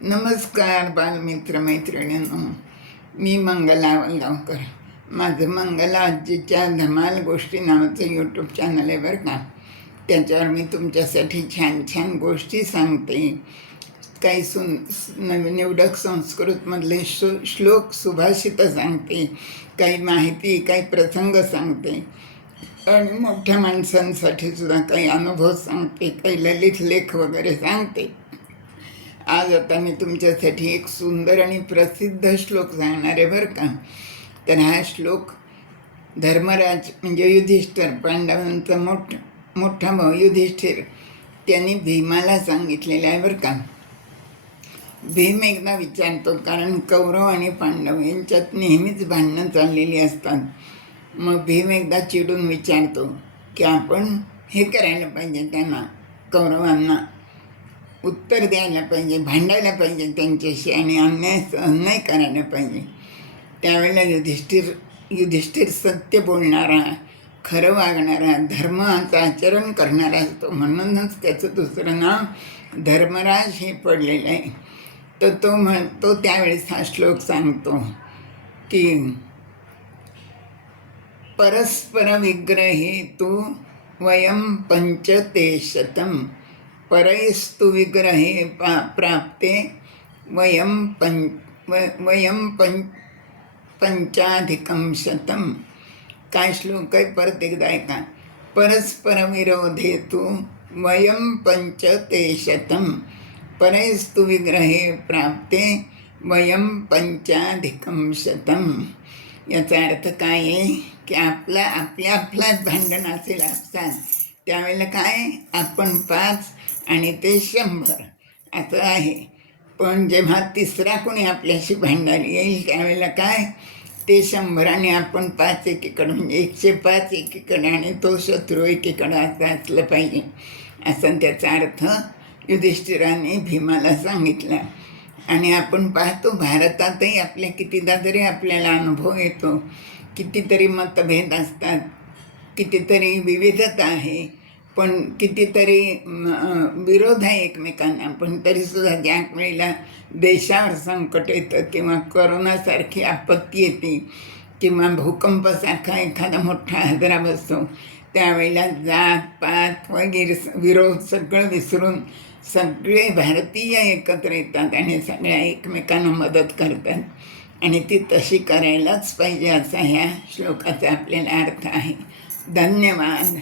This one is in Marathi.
नमस्कार बालमित्र मैत्रिणींनो मी मंगला वल्लावकर. माझं मंगला आजीच्या धमाल गोष्टी नावाचं यूट्यूब चॅनल आहे बरं का. त्याच्यावर मी तुमच्यासाठी छान छान गोष्टी सांगते. काही सुन नवीन निवडक संस्कृतमधले श्लो श्लोक सुभाषितं सांगते. काही माहिती काही प्रसंग सांगते. आणि मोठ्या माणसांसाठी सुद्धा काही अनुभव सांगते काही ललित लेख वगैरे सांगते. आज आता मी तुमच्यासाठी एक सुंदर आणि प्रसिद्ध श्लोक सांगणार आहे बरं का. तर हा श्लोक धर्मराज म्हणजे युधिष्ठिर पांडवांचा मोठ मोठा भाऊ युधिष्ठिर त्यांनी भीमाला सांगितलेला आहे बरं का. भीम एकदा विचारतो कारण कौरव आणि पांडव यांच्यात नेहमीच भांडणं चाललेली असतात. मग भीम एकदा चिडून विचारतो की आपण हे करायला पाहिजे त्यांना कौरवांना. उत्तर द्यायला पाहिजे भांडायला पाहिजे त्यांच्याशी आणि अन्याय अन्याय करायला पाहिजे. त्यावेळेला युधिष्ठिर युधिष्ठिर सत्य बोलणारा खरं वागणारा धर्माचं आचरण करणारा असतो. म्हणूनच त्याचं दुसरं नाव धर्मराज हे पडलेलं आहे. तर तो म्हण तो त्यावेळेस हा श्लोक सांगतो की परस्पर विग्रहे तू वयं पंचते शतम. परैस्तु विग्रहे पा प्राप्ते वयं पञ् वयं पञ् पंचाधिकं शतं। काय श्लोक आहे परत एकदा ऐका. परस्परविरोधे तु वयं पञ्च ते शतं। परैस्तु विग्रहे प्राप्ते वयं पंचाधिकं शतं। याचा अर्थ काय आहे? की आपला आपल्या आपलाच भांडण असेल असतात त्यावेळेला काय? आपण पाच आणि ते शंभर. असं आहे. पण जेव्हा तिसरा कोणी आपल्याशी भांडायला येईल त्यावेळेला काय? ते शंभराने आपण पाच एकीकडे म्हणजे एकशे पाच एकीकडे आणि तो शत्रू एकीकडे असं असलं पाहिजे. असं त्याचा अर्थ युधिष्ठिराने भीमाला सांगितला. आणि आपण पाहतो भारतातही आपल्या कितीदा तरी आपल्याला अनुभव येतो. कितीतरी मतभेद असतात. कितीतरी विविधता आहे. पण कितीतरी विरोध आहे एकमेकांना. पण तरीसुद्धा ज्या वेळेला देशावर संकट येतं किंवा करोनासारखी आपत्ती येते किंवा भूकंपासारखा एखादा मोठा आजरा बसतो त्यावेळेला जात पात वगैरे विरोध सगळं विसरून सगळे भारतीय एकत्र येतात आणि सगळ्या एकमेकांना मदत करतात. आणि ती तशी करायलाच पाहिजे असा ह्या श्लोकाचा आपल्याला अर्थ आहे. धन्यवाद.